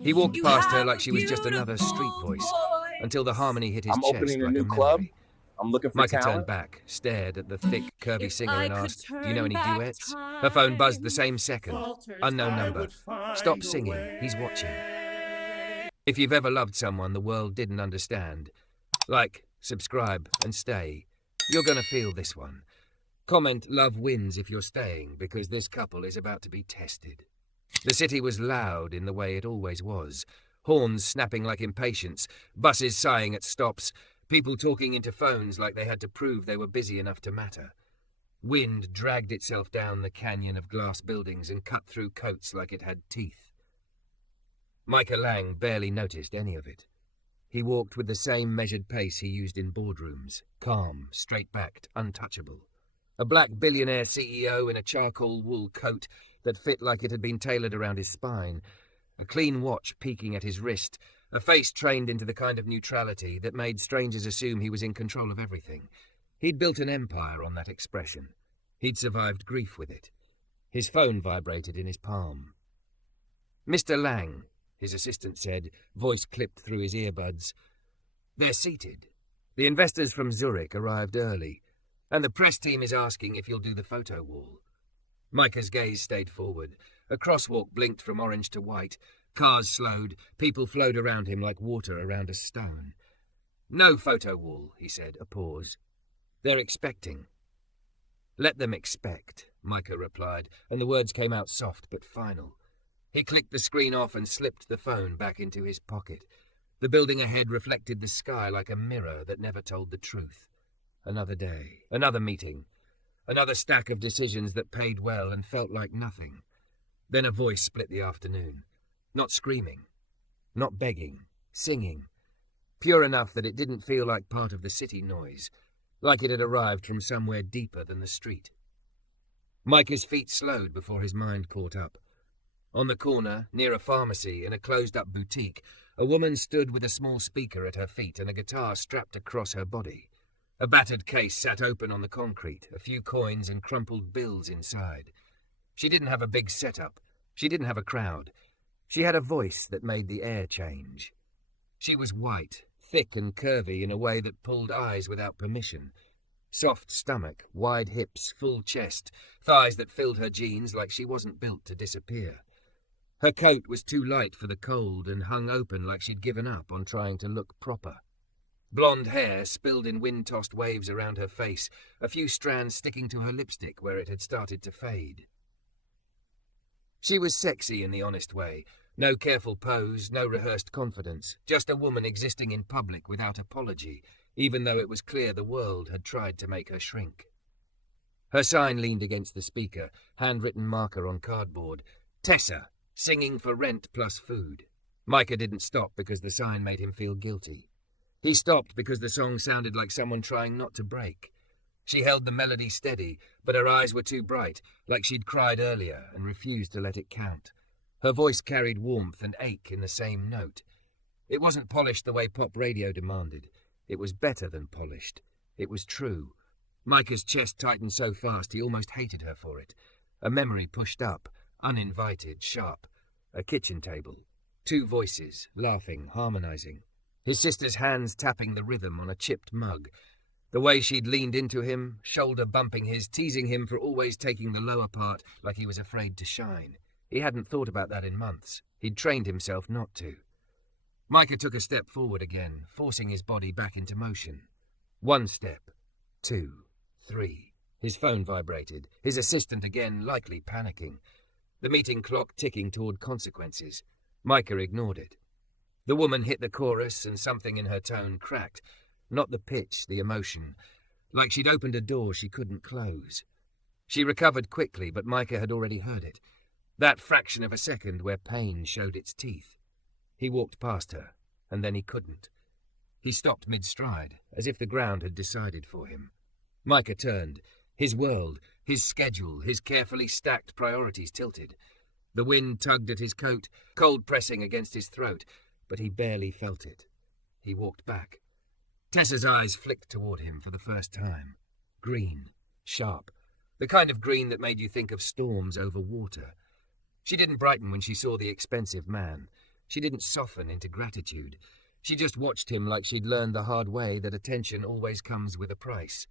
He walked past her like she was just another street voice, until the harmony hit his I'm chest opening a like new a club. memory. I'm looking for Micah talent. turned back, stared at the thick, curvy singer and asked, "Do you know any back duets?" Her phone buzzed the same second. Falters, Unknown I number. would find Stop a singing. He's way. watching. If you've ever loved someone the world didn't understand, like, subscribe, and stay, you're gonna feel this one. Comment "Love wins" if you're staying, because this couple is about to be tested. The city was loud in the way it always was. Horns snapping like impatience, buses sighing at stops, people talking into phones like they had to prove they were busy enough to matter. Wind dragged itself down the canyon of glass buildings and cut through coats like it had teeth. Micah Lang barely noticed any of it. He walked with the same measured pace he used in boardrooms, calm, straight-backed, untouchable. A black billionaire CEO in a charcoal wool coat that fit like it had been tailored around his spine, a clean watch peeking at his wrist, a face trained into the kind of neutrality that made strangers assume he was in control of everything. He'd built an empire on that expression. He'd survived grief with it. His phone vibrated in his palm. "Mr. Lang," his assistant said, voice clipped through his earbuds. "They're seated. The investors from Zurich arrived early, and the press team is asking if you'll do the photo wall." Micah's gaze stayed forward. A crosswalk blinked from orange to white. Cars slowed. People flowed around him like water around a stone. "No photo wall," he said, a pause. "They're expecting." "Let them expect," Micah replied, and the words came out soft but final. He clicked the screen off and slipped the phone back into his pocket. The building ahead reflected the sky like a mirror that never told the truth. Another day, another meeting, another stack of decisions that paid well and felt like nothing. Then a voice split the afternoon. Not screaming, not begging, singing. Pure enough that it didn't feel like part of the city noise, like it had arrived from somewhere deeper than the street. Micah's feet slowed before his mind caught up. On the corner, near a pharmacy in a closed-up boutique, a woman stood with a small speaker at her feet and a guitar strapped across her body. A battered case sat open on the concrete, a few coins and crumpled bills inside. She didn't have a big setup. She didn't have a crowd. She had a voice that made the air change. She was white, thick and curvy in a way that pulled eyes without permission. Soft stomach, wide hips, full chest, thighs that filled her jeans like she wasn't built to disappear. Her coat was too light for the cold and hung open like she'd given up on trying to look proper. Blonde hair spilled in wind-tossed waves around her face, a few strands sticking to her lipstick where it had started to fade. She was sexy in the honest way. No careful pose, no rehearsed confidence. Just a woman existing in public without apology, even though it was clear the world had tried to make her shrink. Her sign leaned against the speaker, handwritten marker on cardboard. "Tessa, singing for rent plus food." Micah didn't stop because the sign made him feel guilty. He stopped because the song sounded like someone trying not to break. She held the melody steady, but her eyes were too bright, like she'd cried earlier and refused to let it count. Her voice carried warmth and ache in the same note. It wasn't polished the way pop radio demanded. It was better than polished. It was true. Micah's chest tightened so fast he almost hated her for it. A memory pushed up, uninvited, sharp. A kitchen table. Two voices, laughing, harmonizing. His sister's hands tapping the rhythm on a chipped mug. The way she'd leaned into him, shoulder bumping his, teasing him for always taking the lower part like he was afraid to shine. He hadn't thought about that in months. He'd trained himself not to. Micah took a step forward again, forcing his body back into motion. 1 step. 2. 3. His phone vibrated, his assistant again likely panicking. The meeting clock ticking toward consequences. Micah ignored it. The woman hit the chorus and something in her tone cracked. Not the pitch, the emotion. Like she'd opened a door she couldn't close. She recovered quickly, but Micah had already heard it. That fraction of a second where pain showed its teeth. He walked past her, and then he couldn't. He stopped mid-stride, as if the ground had decided for him. Micah turned. His world, his schedule, his carefully stacked priorities tilted. The wind tugged at his coat, cold pressing against his throat, but he barely felt it. He walked back. Tessa's eyes flicked toward him for the first time. Green, sharp, the kind of green that made you think of storms over water. She didn't brighten when she saw the expensive man. She didn't soften into gratitude. She just watched him like she'd learned the hard way that attention always comes with a price.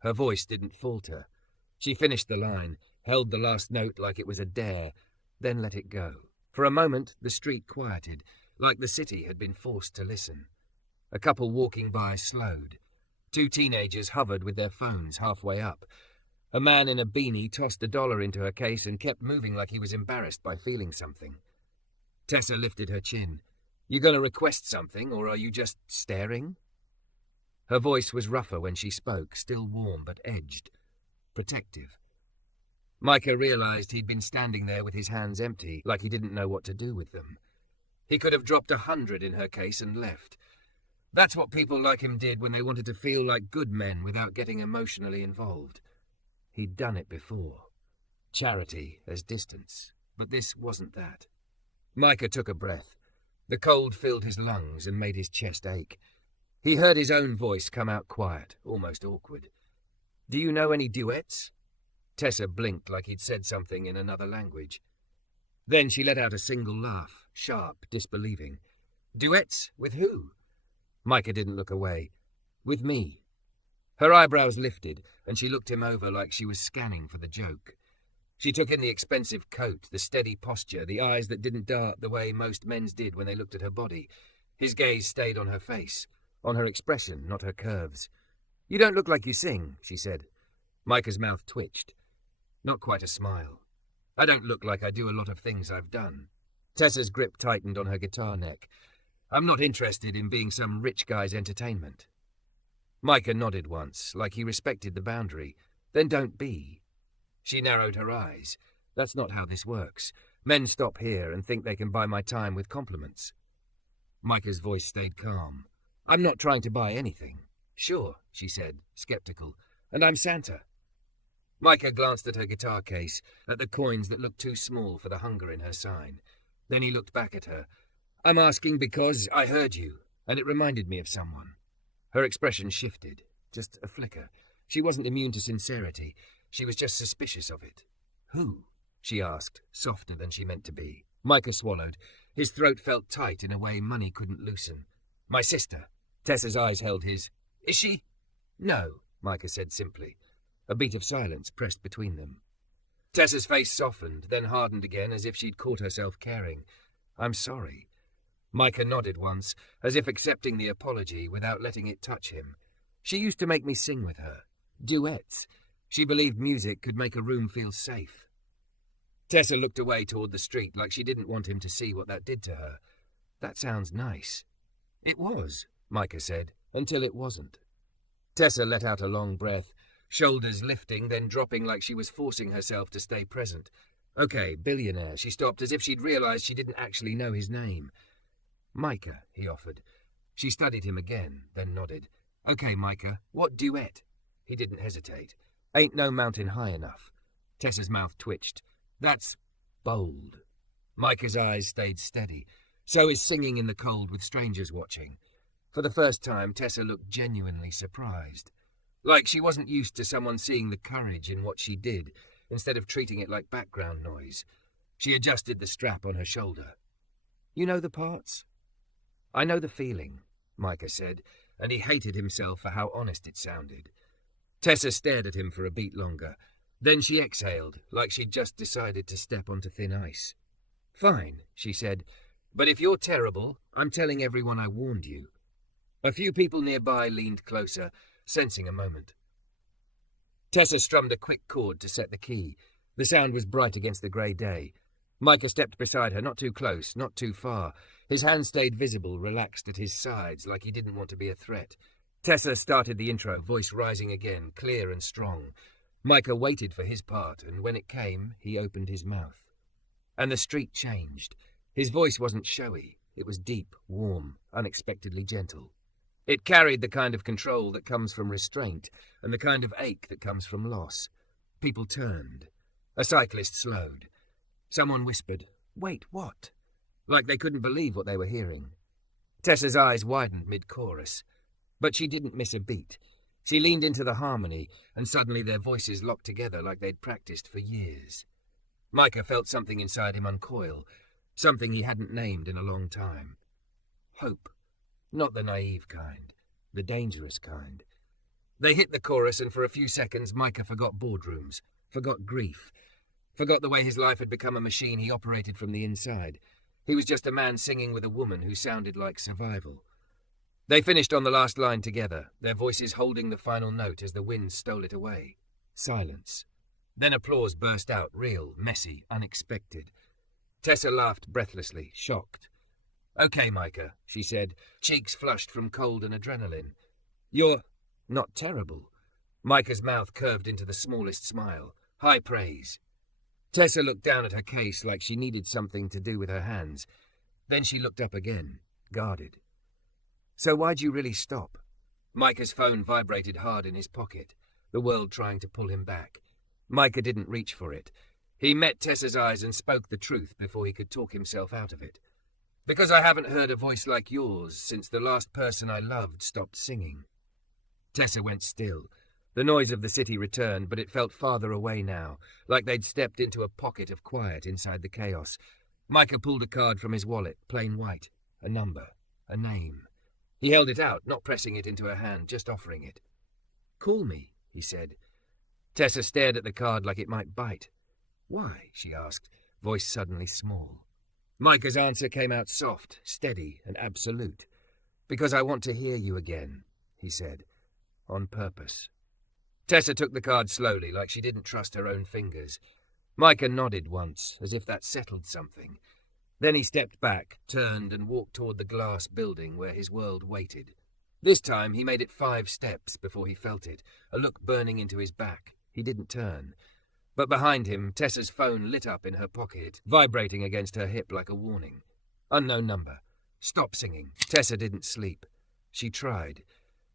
Her voice didn't falter. She finished the line, held the last note like it was a dare, then let it go. For a moment, the street quieted, like the city had been forced to listen. A couple walking by slowed. 2 teenagers hovered with their phones halfway up. A man in a beanie tossed $1 into her case and kept moving like he was embarrassed by feeling something. Tessa lifted her chin. You going to request something, or are you just staring? Her voice was rougher when she spoke, still warm but edged. Protective. Micah realized he'd been standing there with his hands empty, like he didn't know what to do with them. He could have dropped 100 in her case and left. That's what people like him did when they wanted to feel like good men without getting emotionally involved. He'd done it before. Charity as distance, but this wasn't that. Micah took a breath. The cold filled his lungs and made his chest ache. He heard his own voice come out quiet, almost awkward. Do you know any duets? Tessa blinked like he'd said something in another language. Then she let out a single laugh, sharp, disbelieving. Duets? With who? Micah didn't look away. With me. Her eyebrows lifted, and she looked him over like she was scanning for the joke. She took in the expensive coat, the steady posture, the eyes that didn't dart the way most men's did when they looked at her body. His gaze stayed on her face, on her expression, not her curves. You don't look like you sing, she said. Micah's mouth twitched. Not quite a smile. I don't look like I do a lot of things I've done. Tessa's grip tightened on her guitar neck. I'm not interested in being some rich guy's entertainment. Micah nodded once, like he respected the boundary. Then don't be. She narrowed her eyes. That's not how this works. Men stop here and think they can buy my time with compliments. Micah's voice stayed calm. I'm not trying to buy anything. Sure, she said, skeptical. And I'm Santa. Micah glanced at her guitar case, at the coins that looked too small for the hunger in her sign. Then he looked back at her. I'm asking because I heard you, and it reminded me of someone. Her expression shifted, just a flicker. She wasn't immune to sincerity. She was just suspicious of it. Who? She asked, softer than she meant to be. Micah swallowed. His throat felt tight in a way money couldn't loosen. My sister. Tessa's eyes held his. Is she? No, Micah said simply. A beat of silence pressed between them. Tessa's face softened, then hardened again as if she'd caught herself caring. I'm sorry. Micah nodded once, as if accepting the apology without letting it touch him. She used to make me sing with her. Duets. She believed music could make a room feel safe. Tessa looked away toward the street like she didn't want him to see what that did to her. That sounds nice. It was, Micah said, until it wasn't. Tessa let out a long breath, shoulders lifting, then dropping like she was forcing herself to stay present. Okay, Billionaire, she stopped as if she'd realized she didn't actually know his name. Micah, he offered. She studied him again, then nodded. Okay, Micah, what duet? He didn't hesitate. Ain't no mountain high enough. Tessa's mouth twitched. That's bold. Micah's eyes stayed steady. So is singing in the cold with strangers watching. For the first time, Tessa looked genuinely surprised. Like she wasn't used to someone seeing the courage in what she did, instead of treating it like background noise. She adjusted the strap on her shoulder. You know the parts? I know the feeling, Micah said, and he hated himself for how honest it sounded. Tessa stared at him for a beat longer. Then she exhaled, like she'd just decided to step onto thin ice. Fine, she said, but if you're terrible, I'm telling everyone I warned you. A few people nearby leaned closer, sensing a moment. Tessa strummed a quick chord to set the key. The sound was bright against the grey day. Micah stepped beside her, not too close, not too far. His hand stayed visible, relaxed at his sides, like he didn't want to be a threat. Tessa started the intro, voice rising again, clear and strong. Micah waited for his part, and when it came, he opened his mouth. And the street changed. His voice wasn't showy. It was deep, warm, unexpectedly gentle. It carried the kind of control that comes from restraint, and the kind of ache that comes from loss. People turned. A cyclist slowed. Someone whispered, "Wait, what?" Like they couldn't believe what they were hearing. Tessa's eyes widened mid-chorus. But she didn't miss a beat. She leaned into the harmony, and suddenly their voices locked together like they'd practiced for years. Micah felt something inside him uncoil. something he hadn't named in a long time. Hope. Not the naive kind, the dangerous kind. They hit the chorus, and for a few seconds Micah forgot boardrooms, forgot grief, forgot the way his life had become a machine he operated from the inside. He was just a man singing with a woman who sounded like survival. They finished on the last line together, their voices holding the final note as the wind stole it away. Silence. Then applause burst out, real, messy, unexpected. Tessa laughed breathlessly, shocked. "Okay, Micah," she said, cheeks flushed from cold and adrenaline. "You're not terrible." Micah's mouth curved into the smallest smile. High praise. Tessa looked down at her case like she needed something to do with her hands. Then she looked up again, guarded. "So why'd you really stop?" Micah's phone vibrated hard in his pocket, the world trying to pull him back. Micah didn't reach for it. He met Tessa's eyes and spoke the truth before he could talk himself out of it. "Because I haven't heard a voice like yours since the last person I loved stopped singing." Tessa went still. The noise of the city returned, but it felt farther away now, like they'd stepped into a pocket of quiet inside the chaos. Micah pulled a card from his wallet, plain white. A number. A name. He held it out, not pressing it into her hand, just offering it. "Call me," he said. Tessa stared at the card like it might bite. "Why?" she asked, voice suddenly small. Micah's answer came out soft, steady, and absolute. "Because I want to hear you again," he said, on purpose. Tessa took the card slowly, like she didn't trust her own fingers. Micah nodded once, as if that settled something. Then he stepped back, turned, and walked toward the glass building where his world waited. This time he made it 5 steps before he felt it, a look burning into his back. He didn't turn. But behind him, Tessa's phone lit up in her pocket, vibrating against her hip like a warning. Unknown number. Stop singing. Tessa didn't sleep. She tried.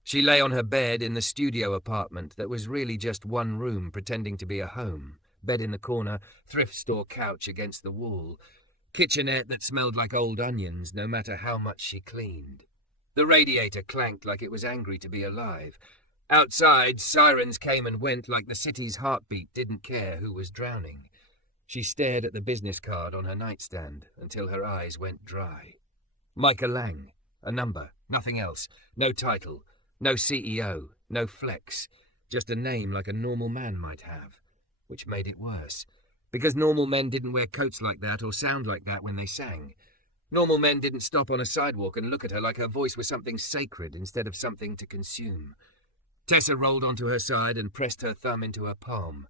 She lay on her bed in the studio apartment that was really just one room pretending to be a home. Bed in the corner, thrift store couch against the wall. Kitchenette that smelled like old onions no matter how much she cleaned. The radiator clanked like it was angry to be alive. Outside, sirens came and went like the city's heartbeat didn't care who was drowning. She stared at the business card on her nightstand until her eyes went dry. Micah Lang. A number. Nothing else. No title. No CEO. No flex. Just a name like a normal man might have. Which made it worse. Because normal men didn't wear coats like that or sound like that when they sang. Normal men didn't stop on a sidewalk and look at her like her voice was something sacred instead of something to consume. Tessa rolled onto her side and pressed her thumb into her palm.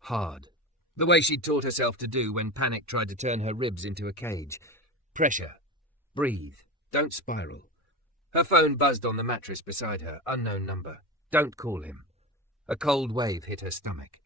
Hard. The way she'd taught herself to do when panic tried to turn her ribs into a cage. Pressure. Breathe. Don't spiral. Her phone buzzed on the mattress beside her. Unknown number. Don't call him. A cold wave hit her stomach.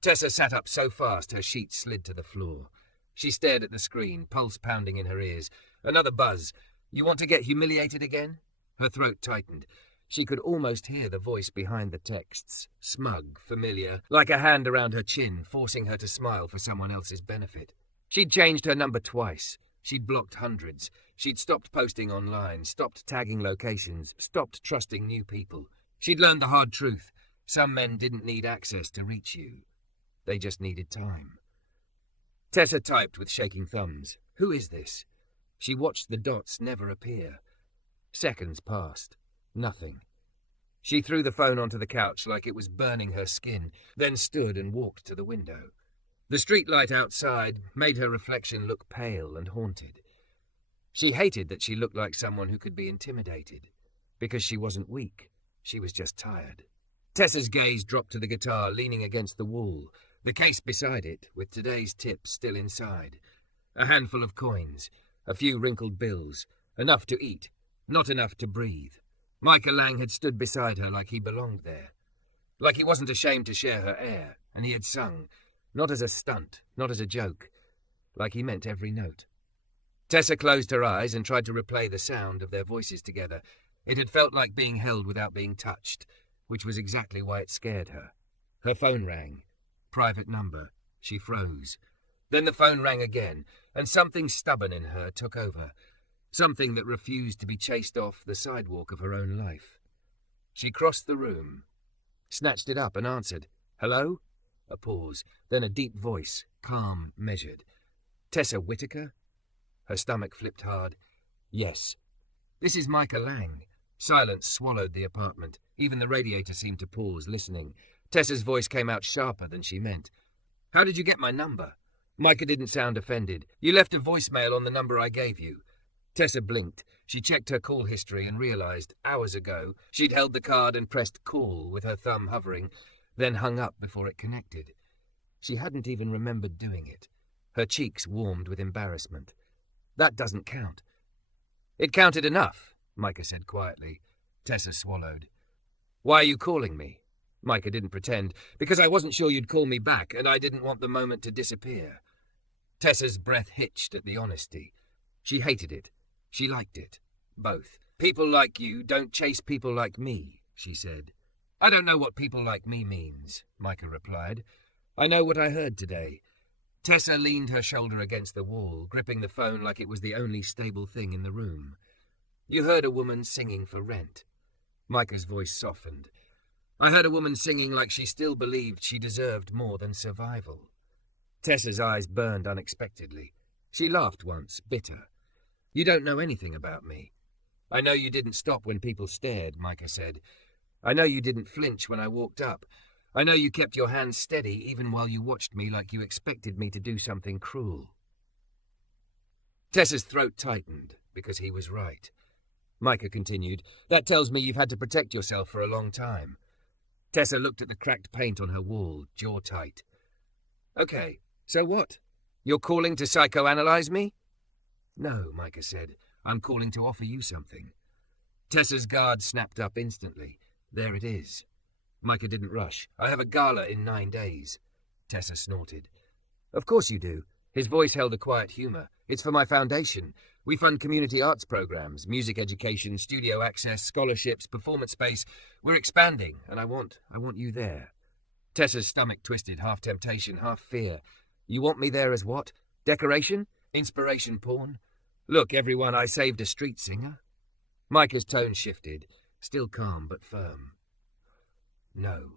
Tessa sat up so fast her sheets slid to the floor. She stared at the screen, pulse pounding in her ears. Another buzz. "You want to get humiliated again?" Her throat tightened. She could almost hear the voice behind the texts. Smug, familiar, like a hand around her chin, forcing her to smile for someone else's benefit. She'd changed her number twice. She'd blocked hundreds. She'd stopped posting online, stopped tagging locations, stopped trusting new people. She'd learned the hard truth. Some men didn't need access to reach you. They just needed time. Tessa typed with shaking thumbs. Who is this? She watched the dots never appear. Seconds passed. Nothing. She threw the phone onto the couch like it was burning her skin, then stood and walked to the window. The streetlight outside made her reflection look pale and haunted. She hated that she looked like someone who could be intimidated. Because she wasn't weak. She was just tired. Tessa's gaze dropped to the guitar leaning against the wall, the case beside it, with today's tips still inside. A handful of coins, a few wrinkled bills, enough to eat, not enough to breathe. Micah Lang had stood beside her like he belonged there. Like he wasn't ashamed to share her air, and he had sung, not as a stunt, not as a joke, like he meant every note. Tessa closed her eyes and tried to replay the sound of their voices together. It had felt like being held without being touched, which was exactly why it scared her. Her phone rang. Private number. She froze. Then the phone rang again, and something stubborn in her took over. Something that refused to be chased off the sidewalk of her own life. She crossed the room, snatched it up and answered. Hello? A pause, then a deep voice, calm, measured. Tessa Whitaker? Her stomach flipped hard. Yes. This is Micah Lang. Silence swallowed the apartment. Even the radiator seemed to pause, listening. Tessa's voice came out sharper than she meant. How did you get my number? Micah didn't sound offended. You left a voicemail on the number I gave you. Tessa blinked. She checked her call history and realized, hours ago, she'd held the card and pressed call with her thumb hovering, then hung up before it connected. She hadn't even remembered doing it. Her cheeks warmed with embarrassment. That doesn't count. It counted enough, Micah said quietly. Tessa swallowed. Why are you calling me? Micah didn't pretend. Because I wasn't sure you'd call me back, and I didn't want the moment to disappear. Tessa's breath hitched at the honesty. She hated it. She liked it. Both. People like you don't chase people like me, she said. I don't know what people like me means, Micah replied. I know what I heard today. Tessa leaned her shoulder against the wall, gripping the phone like it was the only stable thing in the room. You heard a woman singing for rent. Micah's voice softened. I heard a woman singing like she still believed she deserved more than survival. Tessa's eyes burned unexpectedly. She laughed once, bitter. You don't know anything about me. I know you didn't stop when people stared, Micah said. I know you didn't flinch when I walked up. I know you kept your hands steady even while you watched me like you expected me to do something cruel. Tessa's throat tightened, because he was right. Micah continued, That tells me you've had to protect yourself for a long time. Tessa looked at the cracked paint on her wall, jaw tight. Okay, so what? You're calling to psychoanalyze me? No, Micah said. I'm calling to offer you something. Tessa's guard snapped up instantly. There it is. Micah didn't rush. I have a gala in 9 days. Tessa snorted. Of course you do. His voice held a quiet humour. It's for my foundation. We fund community arts programs, music education, studio access, scholarships, performance space. We're expanding, and I want you there. Tessa's stomach twisted, half temptation, half fear. You want me there as what? Decoration? Inspiration porn? Look, everyone, I saved a street singer. Micah's tone shifted, still calm but firm. No.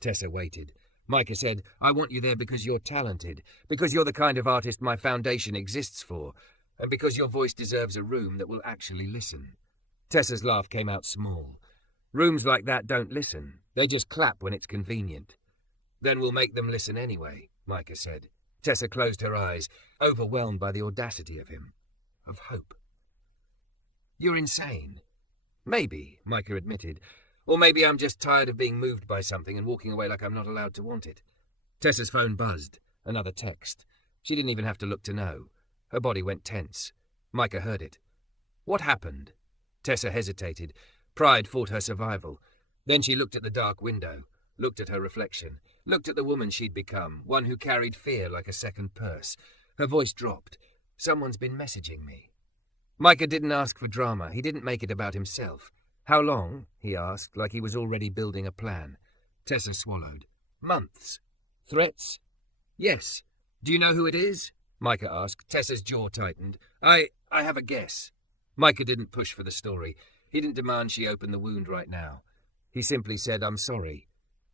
Tessa waited. Micah said, I want you there because you're talented, because you're the kind of artist my foundation exists for, and because your voice deserves a room that will actually listen. Tessa's laugh came out small. Rooms like that don't listen. They just clap when it's convenient. Then we'll make them listen anyway, Micah said. Tessa closed her eyes, overwhelmed by the audacity of him. Of hope. You're insane. Maybe, Micah admitted. Or maybe I'm just tired of being moved by something and walking away like I'm not allowed to want it. Tessa's phone buzzed. Another text. She didn't even have to look to know. Her body went tense. Micah heard it. What happened? Tessa hesitated. Pride fought her survival. Then she looked at the dark window, looked at her reflection, looked at the woman she'd become, one who carried fear like a second purse. Her voice dropped. Someone's been messaging me. Micah didn't ask for drama. He didn't make it about himself. How long? He asked, like he was already building a plan. Tessa swallowed. Months. Threats? Yes. Do you know who it is? Micah asked. Tessa's jaw tightened. I have a guess. Micah didn't push for the story. He didn't demand she open the wound right now. He simply said, I'm sorry.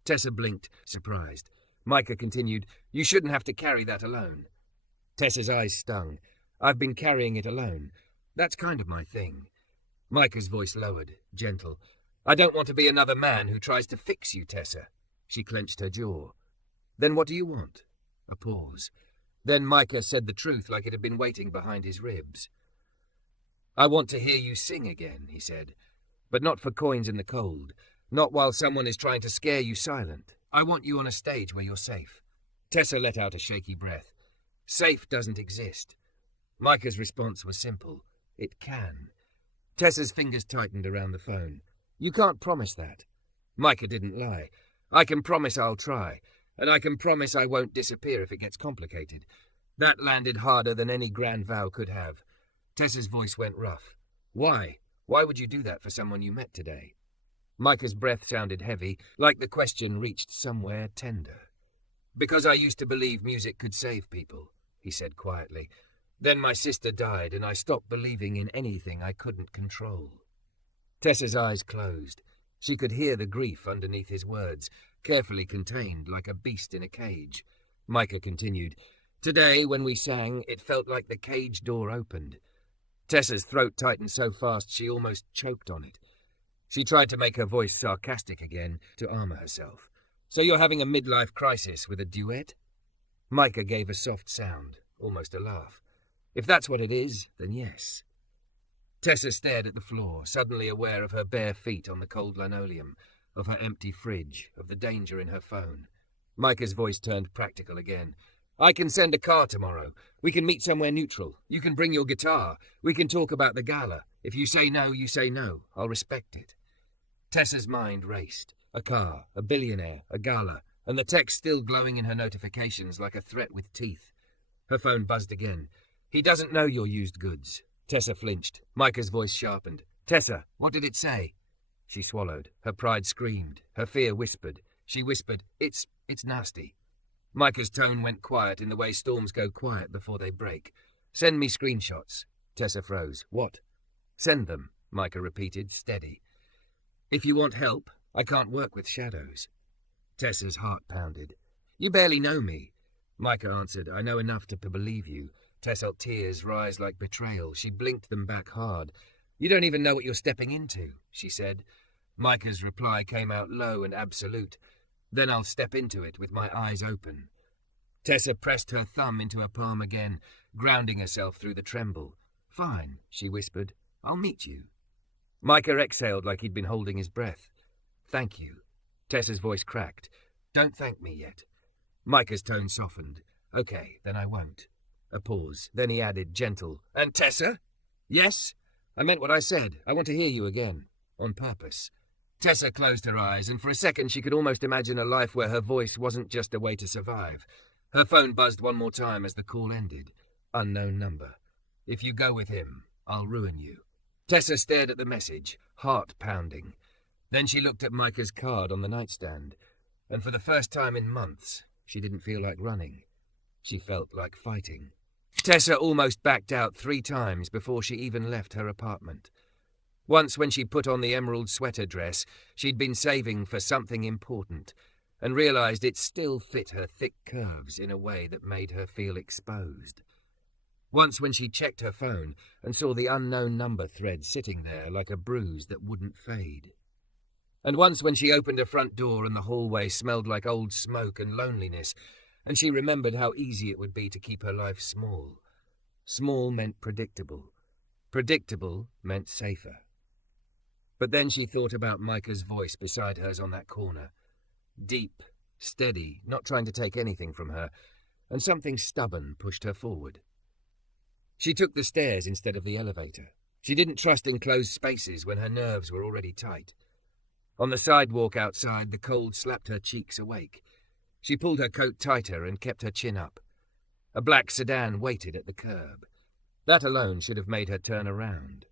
Tessa blinked, surprised. Micah continued, You shouldn't have to carry that alone. Tessa's eyes stung. I've been carrying it alone. That's kind of my thing. Micah's voice lowered, gentle. I don't want to be another man who tries to fix you, Tessa. She clenched her jaw. Then what do you want? A pause. Then Micah said the truth like it had been waiting behind his ribs. I want to hear you sing again, he said. But not for coins in the cold. Not while someone is trying to scare you silent. I want you on a stage where you're safe. Tessa let out a shaky breath. Safe doesn't exist. Micah's response was simple. It can. Tessa's fingers tightened around the phone. You can't promise that. Micah didn't lie. I can promise I'll try, and I can promise I won't disappear if it gets complicated. That landed harder than any grand vow could have. Tessa's voice went rough. Why? Why would you do that for someone you met today? Micah's breath sounded heavy, like the question reached somewhere tender. Because I used to believe music could save people, he said quietly. Then my sister died, and I stopped believing in anything I couldn't control. Tessa's eyes closed. She could hear the grief underneath his words, carefully contained like a beast in a cage. Micah continued, Today, when we sang, it felt like the cage door opened. Tessa's throat tightened so fast she almost choked on it. She tried to make her voice sarcastic again, to armor herself. So you're having a midlife crisis with a duet? Micah gave a soft sound, almost a laugh. If that's what it is, then yes. Tessa stared at the floor, suddenly aware of her bare feet on the cold linoleum, of her empty fridge, of the danger in her phone. Micah's voice turned practical again. I can send a car tomorrow. We can meet somewhere neutral. You can bring your guitar. We can talk about the gala. If you say no, you say no. I'll respect it. Tessa's mind raced. A car, a billionaire, a gala, and the text still glowing in her notifications like a threat with teeth. Her phone buzzed again. He doesn't know you're used goods. Tessa flinched. Micah's voice sharpened. Tessa, what did it say? She swallowed. Her pride screamed. Her fear whispered. She whispered, It's nasty. Micah's tone went quiet in the way storms go quiet before they break. Send me screenshots. Tessa froze. What? Send them, Micah repeated, steady. If you want help, I can't work with shadows. Tessa's heart pounded. You barely know me. Micah answered, I know enough to believe you. Tess felt tears rise like betrayal. She blinked them back hard. You don't even know what you're stepping into, she said. Micah's reply came out low and absolute. Then I'll step into it with my eyes open. Tessa pressed her thumb into her palm again, grounding herself through the tremble. Fine, she whispered. I'll meet you. Micah exhaled like he'd been holding his breath. Thank you. Tessa's voice cracked. Don't thank me yet. Micah's tone softened. Okay, then I won't. A pause. Then he added, gentle. And Tessa? Yes? I meant what I said. I want to hear you again. On purpose. Tessa closed her eyes, and for a second she could almost imagine a life where her voice wasn't just a way to survive. Her phone buzzed one more time as the call ended. Unknown number. If you go with him, I'll ruin you. Tessa stared at the message, heart pounding. Then she looked at Micah's card on the nightstand, and for the first time in months, she didn't feel like running. She felt like fighting. Tessa almost backed out 3 times before she even left her apartment. Once when she put on the emerald sweater dress she'd been saving for something important, and realized it still fit her thick curves in a way that made her feel exposed. Once when she checked her phone and saw the unknown number thread sitting there like a bruise that wouldn't fade. And once when she opened her front door and the hallway smelled like old smoke and loneliness, and she remembered how easy it would be to keep her life small. Small meant predictable. Predictable meant safer. But then she thought about Micah's voice beside hers on that corner. Deep, steady, not trying to take anything from her, and something stubborn pushed her forward. She took the stairs instead of the elevator. She didn't trust enclosed spaces when her nerves were already tight. On the sidewalk outside, the cold slapped her cheeks awake. She pulled her coat tighter and kept her chin up. A black sedan waited at the curb. That alone should have made her turn around.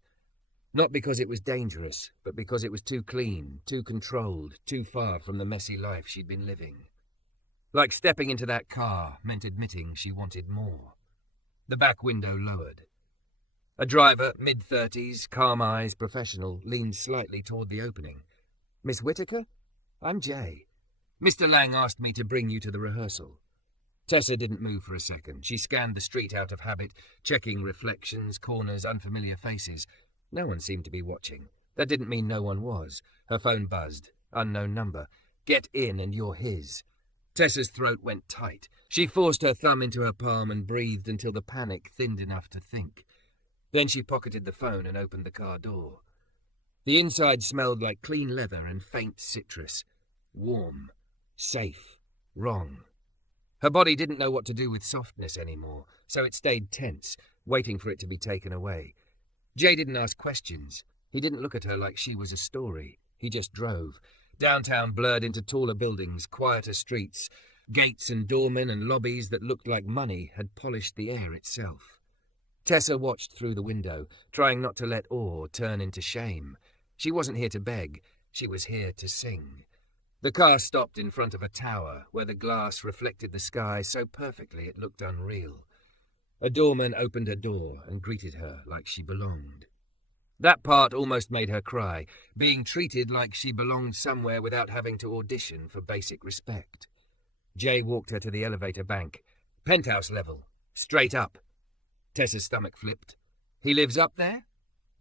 Not because it was dangerous, but because it was too clean, too controlled, too far from the messy life she'd been living. Like stepping into that car meant admitting she wanted more. The back window lowered. A driver, mid-30s, calm eyes, professional, leaned slightly toward the opening. Miss Whitaker? I'm Jay. Mr. Lang asked me to bring you to the rehearsal. Tessa didn't move for a second. She scanned the street out of habit, checking reflections, corners, unfamiliar faces. No one seemed to be watching. That didn't mean no one was. Her phone buzzed. Unknown number. Get in and you're his. Tessa's throat went tight. She forced her thumb into her palm and breathed until the panic thinned enough to think. Then she pocketed the phone and opened the car door. The inside smelled like clean leather and faint citrus. Warm. Safe. Wrong. Her body didn't know what to do with softness anymore, so it stayed tense, waiting for it to be taken away. Jay didn't ask questions. He didn't look at her like she was a story. He just drove. Downtown blurred into taller buildings, quieter streets. Gates and doormen and lobbies that looked like money had polished the air itself. Tessa watched through the window, trying not to let awe turn into shame. She wasn't here to beg. She was here to sing. The car stopped in front of a tower where the glass reflected the sky so perfectly it looked unreal. A doorman opened her door and greeted her like she belonged. That part almost made her cry, being treated like she belonged somewhere without having to audition for basic respect. Jay walked her to the elevator bank, Penthouse level. Straight up. Tessa's stomach flipped. He lives up there?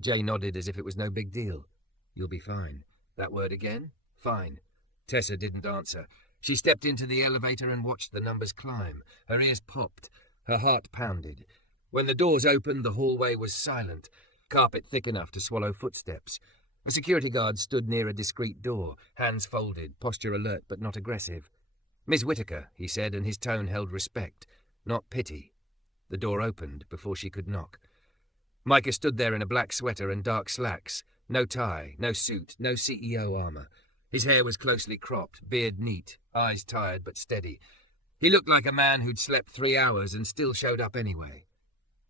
Jay nodded as if it was no big deal. You'll be fine. That word again? Fine. Tessa didn't answer. She stepped into the elevator and watched the numbers climb. Her ears popped. Her heart pounded. When the doors opened, the hallway was silent. Carpet thick enough to swallow footsteps. A security guard stood near a discreet door, hands folded, posture alert but not aggressive. Miss Whitaker, he said, and his tone held respect, not pity. The door opened before she could knock. Micah stood there in a black sweater and dark slacks. No tie, no suit, no CEO armor. His hair was closely cropped, beard neat, eyes tired but steady. He looked like a man who'd slept 3 hours and still showed up anyway.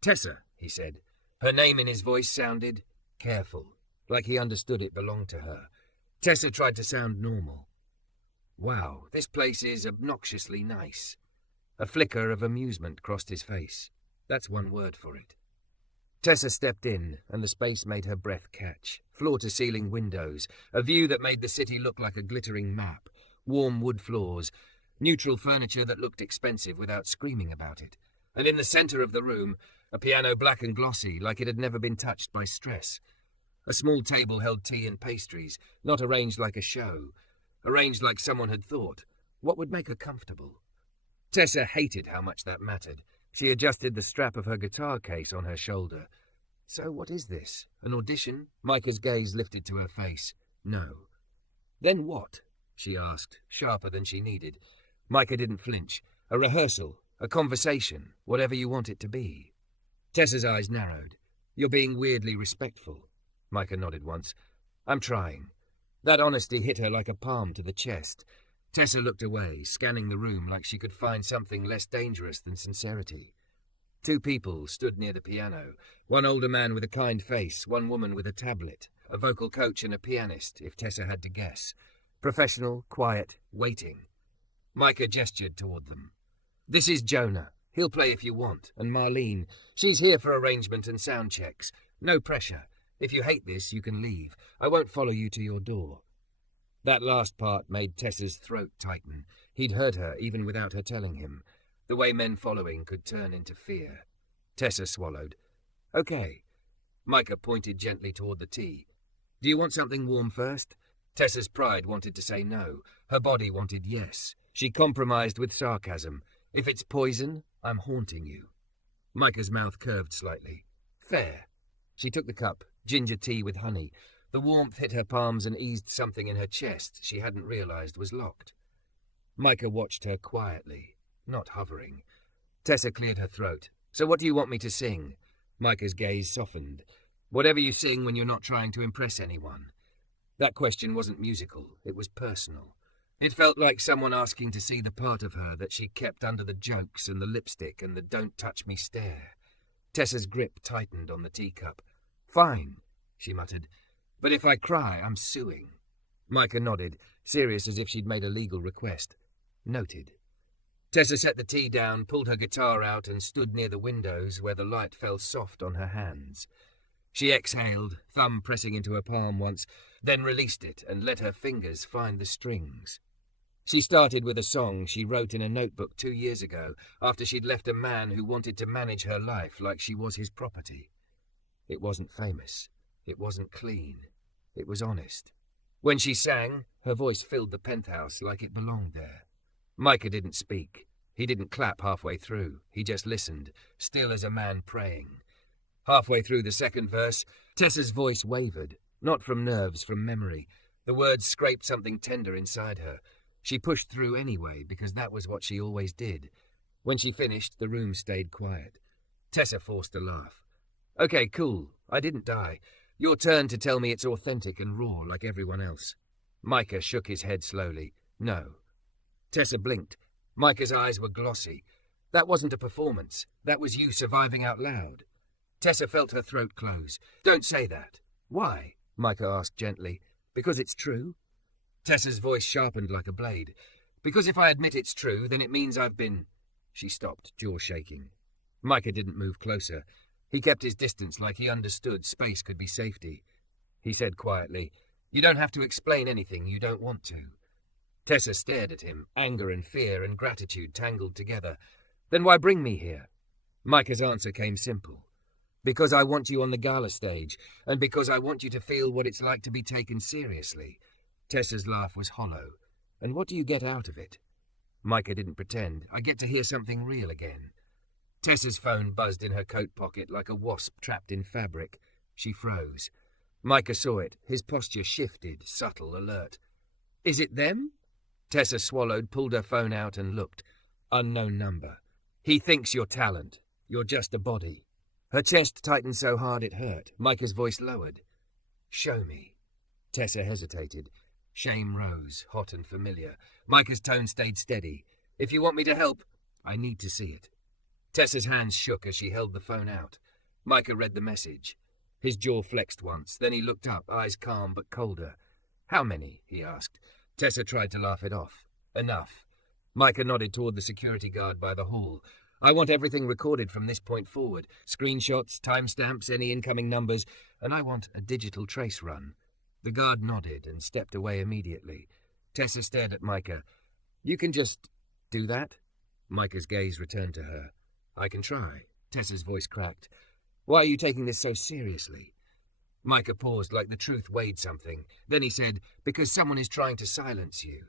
Tessa, he said. Her name in his voice sounded careful, like he understood it belonged to her. Tessa tried to sound normal. Wow, this place is obnoxiously nice. A flicker of amusement crossed his face. That's one word for it. Tessa stepped in, and the space made her breath catch. Floor-to-ceiling windows, a view that made the city look like a glittering map, warm wood floors, neutral furniture that looked expensive without screaming about it. And in the center of the room, a piano black and glossy, like it had never been touched by stress. A small table held tea and pastries, not arranged like a show, arranged like someone had thought. What would make her comfortable? Tessa hated how much that mattered. She adjusted the strap of her guitar case on her shoulder. So what is this? An audition? Micah's gaze lifted to her face. No. Then what? She asked, sharper than she needed. Micah didn't flinch. A rehearsal, a conversation, whatever you want it to be. Tessa's eyes narrowed. You're being weirdly respectful. Micah nodded once. I'm trying. That honesty hit her like a palm to the chest. Tessa looked away, scanning the room like she could find something less dangerous than sincerity. 2 people stood near the piano, one older man with a kind face, one woman with a tablet, a vocal coach and a pianist, if Tessa had to guess. Professional, quiet, waiting. Micah gestured toward them. This is Jonah. He'll play if you want, and Marlene. She's here for arrangement and sound checks. No pressure. If you hate this, you can leave. I won't follow you to your door. That last part made Tessa's throat tighten. He'd heard her, even without her telling him. The way men following could turn into fear. Tessa swallowed. Okay. Micah pointed gently toward the tea. Do you want something warm first? Tessa's pride wanted to say no. Her body wanted yes. She compromised with sarcasm. If it's poison, I'm haunting you. Micah's mouth curved slightly. Fair. She took the cup, ginger tea with honey. The warmth hit her palms and eased something in her chest she hadn't realized was locked. Micah watched her quietly, not hovering. Tessa cleared her throat. So what do you want me to sing? Micah's gaze softened. Whatever you sing when you're not trying to impress anyone. That question wasn't musical, it was personal. It felt like someone asking to see the part of her that she kept under the jokes and the lipstick and the don't touch me stare. Tessa's grip tightened on the teacup. Fine, she muttered. But if I cry, I'm suing. Micah nodded, serious as if she'd made a legal request. Noted. Tessa set the tea down, pulled her guitar out, and stood near the windows where the light fell soft on her hands. She exhaled, thumb pressing into her palm once, then released it and let her fingers find the strings. She started with a song she wrote in a notebook 2 years ago, after she'd left a man who wanted to manage her life like she was his property. It wasn't famous. It wasn't clean. It was honest. When she sang, her voice filled the penthouse like it belonged there. Micah didn't speak. He didn't clap halfway through. He just listened, still as a man praying. Halfway through the second verse, Tessa's voice wavered, not from nerves, from memory. The words scraped something tender inside her. She pushed through anyway, because that was what she always did. When she finished, the room stayed quiet. Tessa forced a laugh. Okay, cool. I didn't die. Your turn to tell me it's authentic and raw like everyone else. Micah shook his head slowly. No. Tessa blinked. Micah's eyes were glossy. That wasn't a performance. That was you surviving out loud. Tessa felt her throat close. Don't say that. Why? Micah asked gently. Because it's true? Tessa's voice sharpened like a blade. Because if I admit it's true, then it means I've been... She stopped, jaw shaking. Micah didn't move closer. He kept his distance like he understood space could be safety. He said quietly, You don't have to explain anything you don't want to. Tessa stared at him, anger and fear and gratitude tangled together. Then why bring me here? Micah's answer came simple. Because I want you on the gala stage, and because I want you to feel what it's like to be taken seriously. Tessa's laugh was hollow. And what do you get out of it? Micah didn't pretend. I get to hear something real again. Tessa's phone buzzed in her coat pocket like a wasp trapped in fabric. She froze. Micah saw it. His posture shifted, subtle, alert. Is it them? Tessa swallowed, pulled her phone out and looked. Unknown number. He thinks you're talent. You're just a body. Her chest tightened so hard it hurt. Micah's voice lowered. Show me. Tessa hesitated. Shame rose, hot and familiar. Micah's tone stayed steady. If you want me to help, I need to see it. Tessa's hands shook as she held the phone out. Micah read the message. His jaw flexed once, then he looked up, eyes calm but colder. How many? He asked. Tessa tried to laugh it off. Enough. Micah nodded toward the security guard by the hall. I want everything recorded from this point forward. Screenshots, timestamps, any incoming numbers, and I want a digital trace run. The guard nodded and stepped away immediately. Tessa stared at Micah. You can just do that? Micah's gaze returned to her. I can try. Tessa's voice cracked. Why are you taking this so seriously? Micah paused like the truth weighed something. Then he said, because someone is trying to silence you.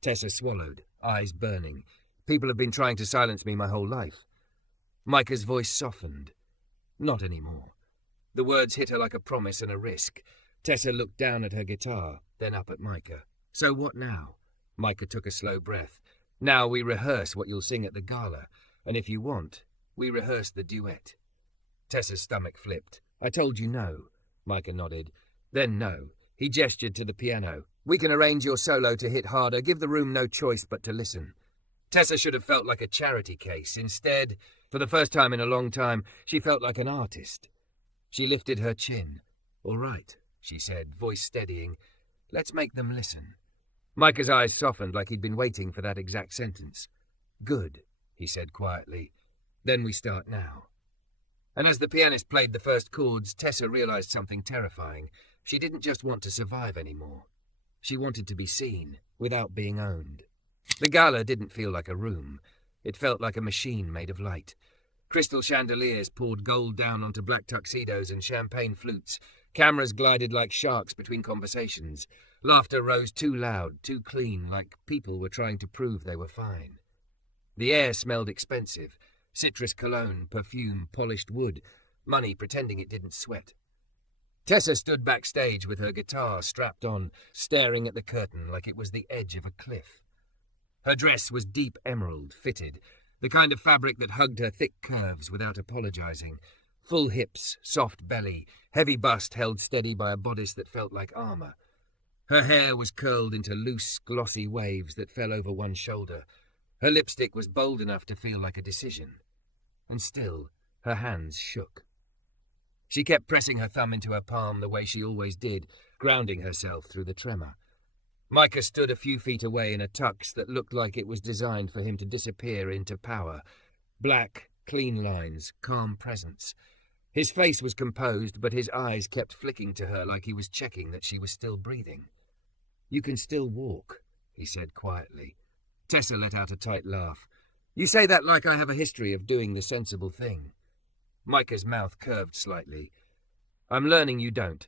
Tessa swallowed, eyes burning. People have been trying to silence me my whole life. Micah's voice softened. Not anymore. The words hit her like a promise and a risk. Tessa looked down at her guitar, then up at Micah. So what now? Micah took a slow breath. Now we rehearse what you'll sing at the gala, and if you want, we rehearse the duet. Tessa's stomach flipped. I told you no. Micah nodded. Then no. He gestured to the piano. We can arrange your solo to hit harder, give the room no choice but to listen. Tessa should have felt like a charity case. Instead, for the first time in a long time, she felt like an artist. She lifted her chin. All right, she said, voice steadying. Let's make them listen. Micah's eyes softened like he'd been waiting for that exact sentence. Good, he said quietly. Then we start now. And as the pianist played the first chords, Tessa realized something terrifying. She didn't just want to survive anymore. She wanted to be seen, without being owned. The gala didn't feel like a room. It felt like a machine made of light. Crystal chandeliers poured gold down onto black tuxedos and champagne flutes. Cameras glided like sharks between conversations. Laughter rose too loud, too clean, like people were trying to prove they were fine. The air smelled expensive. Citrus cologne, perfume, polished wood. Money pretending it didn't sweat. Tessa stood backstage with her guitar strapped on, staring at the curtain like it was the edge of a cliff. Her dress was deep emerald, fitted, the kind of fabric that hugged her thick curves without apologizing. Full hips, soft belly, heavy bust held steady by a bodice that felt like armor. Her hair was curled into loose, glossy waves that fell over one shoulder. Her lipstick was bold enough to feel like a decision. And still, her hands shook. She kept pressing her thumb into her palm the way she always did, grounding herself through the tremor. Micah stood a few feet away in a tux that looked like it was designed for him to disappear into power. Black, clean lines, calm presence. His face was composed, but his eyes kept flicking to her like he was checking that she was still breathing. You can still walk, he said quietly. Tessa let out a tight laugh. You say that like I have a history of doing the sensible thing. Micah's mouth curved slightly. I'm learning you don't.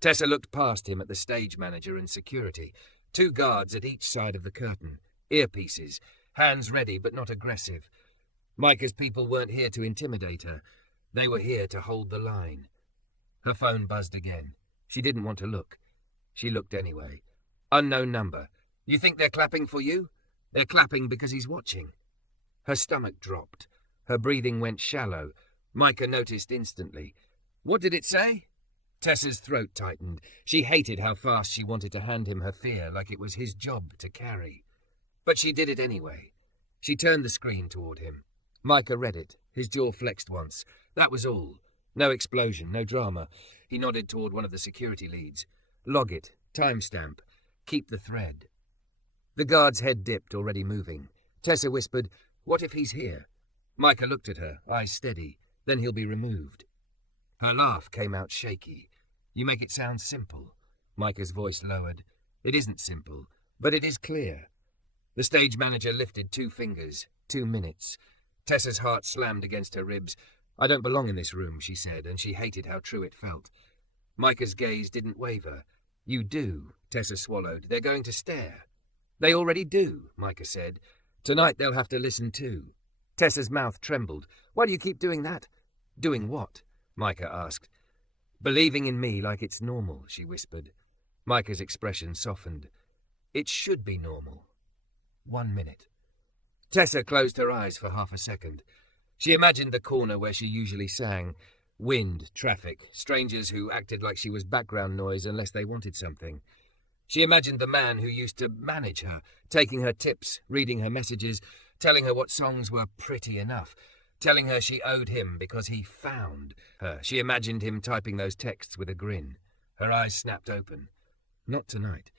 Tessa looked past him at the stage manager and security. 2 guards at each side of the curtain. Earpieces. Hands ready but not aggressive. Micah's people weren't here to intimidate her. They were here to hold the line. Her phone buzzed again. She didn't want to look. She looked anyway. Unknown number. You think they're clapping for you? They're clapping because he's watching. Her stomach dropped. Her breathing went shallow. Micah noticed instantly. What did it say? Tessa's throat tightened. She hated how fast she wanted to hand him her fear like it was his job to carry. But she did it anyway. She turned the screen toward him. Micah read it. His jaw flexed once. That was all. No explosion, no drama. He nodded toward one of the security leads. Log it. Timestamp. Keep the thread. The guard's head dipped, already moving. Tessa whispered, What if he's here? Micah looked at her, eyes steady. Then he'll be removed. Her laugh came out shaky. You make it sound simple. Micah's voice lowered. It isn't simple, but it is clear. The stage manager lifted 2 fingers. 2 minutes. Tessa's heart slammed against her ribs. "I don't belong in this room," she said, and she hated how true it felt. Micah's gaze didn't waver. "You do," Tessa swallowed. "They're going to stare." "They already do," Micah said. "Tonight they'll have to listen too." Tessa's mouth trembled. "Why do you keep doing that?" "Doing what?" Micah asked. "Believing in me like it's normal," she whispered. Micah's expression softened. "It should be normal." 1 minute. Tessa closed her eyes for half a second. She imagined the corner where she usually sang. Wind, traffic, strangers who acted like she was background noise unless they wanted something. She imagined the man who used to manage her, taking her tips, reading her messages, telling her what songs were pretty enough, telling her she owed him because he found her. She imagined him typing those texts with a grin. Her eyes snapped open. Not tonight.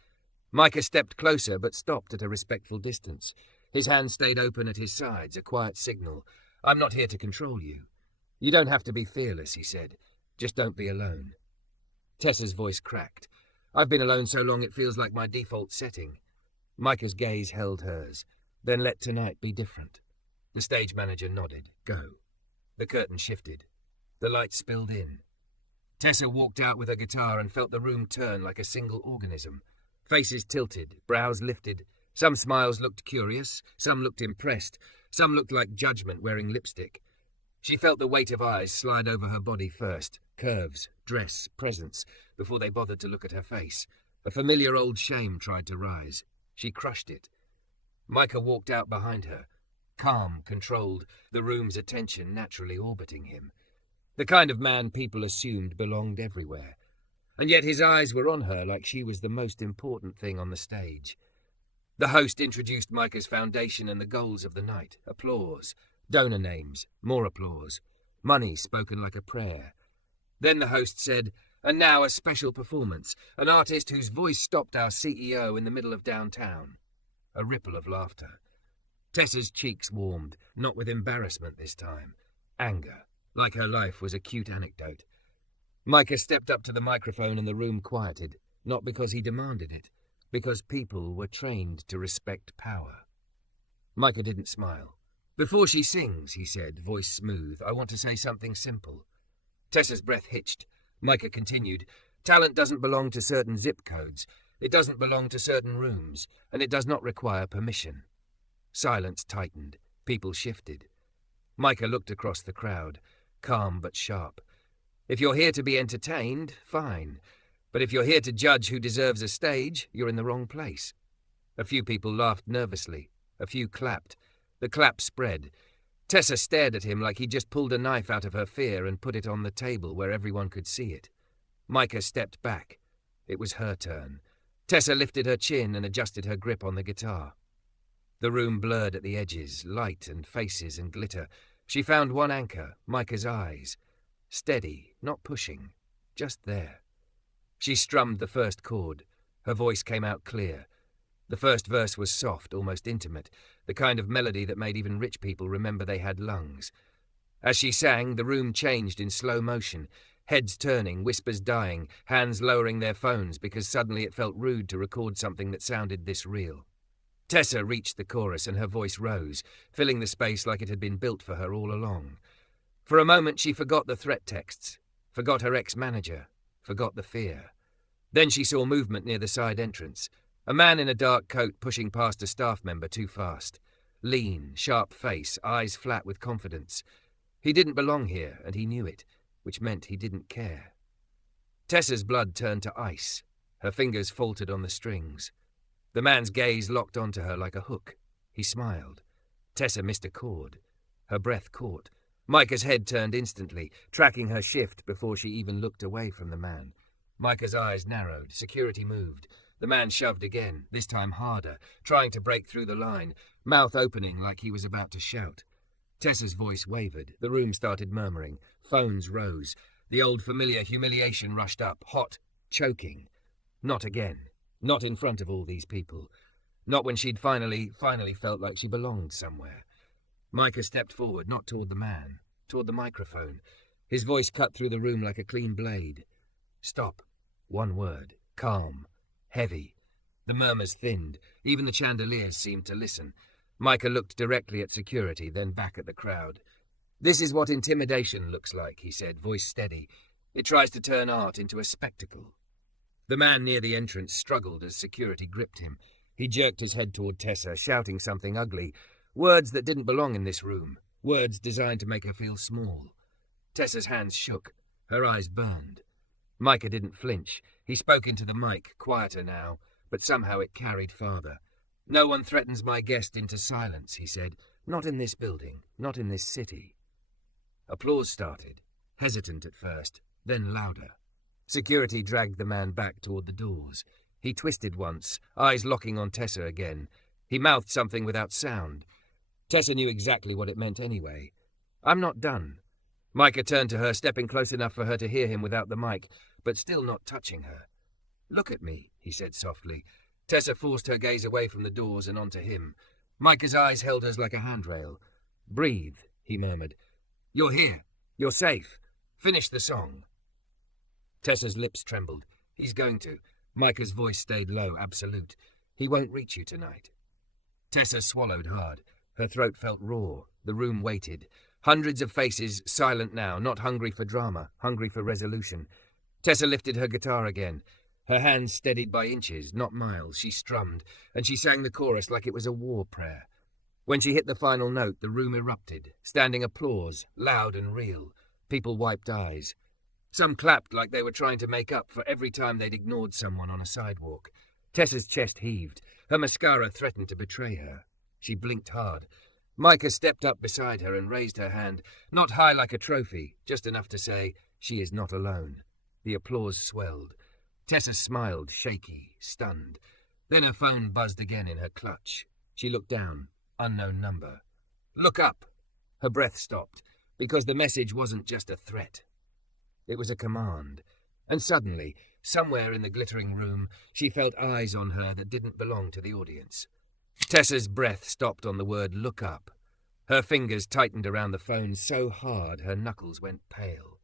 Micah stepped closer but stopped at a respectful distance. His hand stayed open at his sides, a quiet signal. "I'm not here to control you." "You don't have to be fearless," he said. "Just don't be alone." Tessa's voice cracked. "I've been alone so long it feels like my default setting." Micah's gaze held hers. "Then let tonight be different." The stage manager nodded. "Go." The curtain shifted. The light spilled in. Tessa walked out with her guitar and felt the room turn like a single organism. Faces tilted, brows lifted. Some smiles looked curious, some looked impressed, some looked like judgment wearing lipstick. She felt the weight of eyes slide over her body first, curves, dress, presence, before they bothered to look at her face. A familiar old shame tried to rise. She crushed it. Micah walked out behind her, calm, controlled, the room's attention naturally orbiting him. The kind of man people assumed belonged everywhere. And yet his eyes were on her like she was the most important thing on the stage. The host introduced Micah's foundation and the goals of the night. Applause. Donor names. More applause. Money spoken like a prayer. Then the host said, "And now a special performance. An artist whose voice stopped our CEO in the middle of downtown." A ripple of laughter. Tessa's cheeks warmed, not with embarrassment this time. Anger, like her life was a cute anecdote. Micah stepped up to the microphone and the room quieted, not because he demanded it, because people were trained to respect power. Micah didn't smile. "Before she sings," he said, voice smooth, "I want to say something simple." Tessa's breath hitched. Micah continued, "Talent doesn't belong to certain zip codes. It doesn't belong to certain rooms, and it does not require permission." Silence tightened. People shifted. Micah looked across the crowd, calm but sharp. "If you're here to be entertained, fine. But if you're here to judge who deserves a stage, you're in the wrong place." A few people laughed nervously. A few clapped. The clap spread. Tessa stared at him like he'd just pulled a knife out of her fear and put it on the table where everyone could see it. Micah stepped back. It was her turn. Tessa lifted her chin and adjusted her grip on the guitar. The room blurred at the edges, light and faces and glitter. She found one anchor, Micah's eyes. Steady, not pushing, just there. She strummed the first chord. Her voice came out clear. The first verse was soft, almost intimate, the kind of melody that made even rich people remember they had lungs. As she sang, the room changed in slow motion, heads turning, whispers dying, hands lowering their phones because suddenly it felt rude to record something that sounded this real. Tessa reached the chorus and her voice rose, filling the space like it had been built for her all along. For a moment she forgot the threat texts, forgot her ex-manager, forgot the fear. Then she saw movement near the side entrance. A man in a dark coat pushing past a staff member too fast. Lean, sharp face, eyes flat with confidence. He didn't belong here, and he knew it, which meant he didn't care. Tessa's blood turned to ice. Her fingers faltered on the strings. The man's gaze locked onto her like a hook. He smiled. Tessa missed a chord. Her breath caught. Micah's head turned instantly, tracking her shift before she even looked away from the man. Micah's eyes narrowed. Security moved. The man shoved again, this time harder, trying to break through the line, mouth opening like he was about to shout. Tessa's voice wavered. The room started murmuring. Phones rose. The old familiar humiliation rushed up, hot, choking. Not again. Not in front of all these people. Not when she'd finally felt like she belonged somewhere. Micah stepped forward, not toward the man, toward the microphone. His voice cut through the room like a clean blade. Stop. One word. Calm. Heavy. The murmurs thinned. Even the chandeliers seemed to listen. Micah looked directly at security, then back at the crowd. "This is what intimidation looks like," he said, voice steady. "It tries to turn art into a spectacle." The man near the entrance struggled as security gripped him. He jerked his head toward Tessa, shouting something ugly. Words that didn't belong in this room. Words designed to make her feel small. Tessa's hands shook. Her eyes burned. Micah didn't flinch. He spoke into the mic, quieter now, but somehow it carried farther. "No one threatens my guest into silence," he said. "Not in this building, not in this city." Applause started, hesitant at first, then louder. Security dragged the man back toward the doors. He twisted once, eyes locking on Tessa again. He mouthed something without sound. Tessa knew exactly what it meant anyway. "I'm not done." Micah turned to her, stepping close enough for her to hear him without the mic, but still not touching her. "Look at me," he said softly. Tessa forced her gaze away from the doors and onto him. Micah's eyes held hers like a handrail. "Breathe," he murmured. "You're here. You're safe. Finish the song." Tessa's lips trembled. "He's going to." Micah's voice stayed low, absolute. "He won't reach you tonight." Tessa swallowed hard. Her throat felt raw. The room waited. Hundreds of faces, silent now, not hungry for drama, hungry for resolution. Tessa lifted her guitar again. Her hands steadied by inches, not miles. She strummed, and she sang the chorus like it was a war prayer. When she hit the final note, the room erupted. Standing applause, loud and real. People wiped eyes. Some clapped like they were trying to make up for every time they'd ignored someone on a sidewalk. Tessa's chest heaved. Her mascara threatened to betray her. She blinked hard. Micah stepped up beside her and raised her hand, not high like a trophy, just enough to say, "She is not alone." The applause swelled. Tessa smiled, shaky, stunned. Then her phone buzzed again in her clutch. She looked down. Unknown number. "Look up." Her breath stopped, because the message wasn't just a threat. It was a command. And suddenly, somewhere in the glittering room, she felt eyes on her that didn't belong to the audience. Tessa's breath stopped on the word "look up." Her fingers tightened around the phone so hard her knuckles went pale.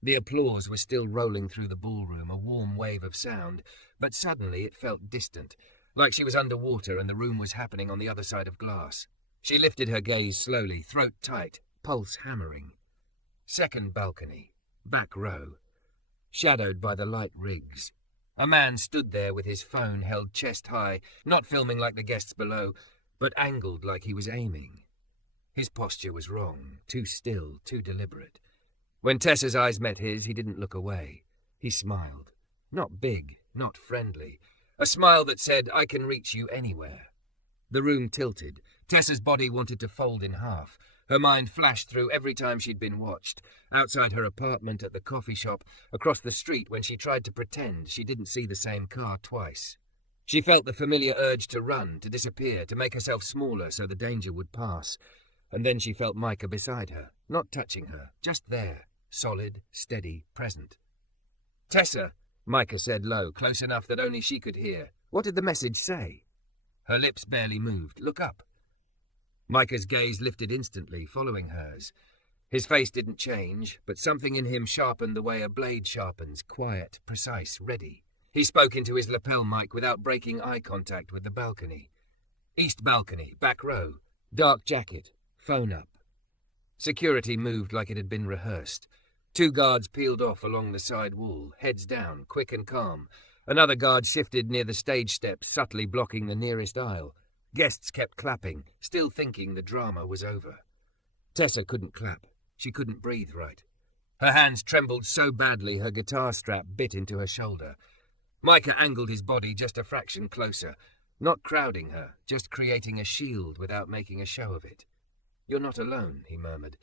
The applause was still rolling through the ballroom, a warm wave of sound, but suddenly it felt distant, like she was underwater and the room was happening on the other side of glass. She lifted her gaze slowly, throat tight, pulse hammering. Second balcony, back row, shadowed by the light rigs. A man stood there with his phone held chest high, not filming like the guests below, but angled like he was aiming. His posture was wrong, too still, too deliberate. When Tessa's eyes met his, he didn't look away. He smiled. Not big, not friendly. A smile that said, "I can reach you anywhere." The room tilted. Tessa's body wanted to fold in half. Her mind flashed through every time she'd been watched. Outside her apartment, at the coffee shop, across the street when she tried to pretend she didn't see the same car twice. She felt the familiar urge to run, to disappear, to make herself smaller so the danger would pass. And then she felt Micah beside her, not touching her, just there, solid, steady, present. "Tessa," Micah said low, close enough that only she could hear. "What did the message say?" Her lips barely moved. "Look up." Micah's gaze lifted instantly, following hers. His face didn't change, but something in him sharpened the way a blade sharpens, quiet, precise, ready. He spoke into his lapel mic without breaking eye contact with the balcony. "East balcony, back row, dark jacket, phone up." Security moved like it had been rehearsed. 2 guards peeled off along the side wall, heads down, quick and calm. Another guard shifted near the stage steps, subtly blocking the nearest aisle. Guests kept clapping, still thinking the drama was over. Tessa couldn't clap. She couldn't breathe right. Her hands trembled so badly her guitar strap bit into her shoulder. Micah angled his body just a fraction closer, not crowding her, just creating a shield without making a show of it. "You're not alone," he murmured.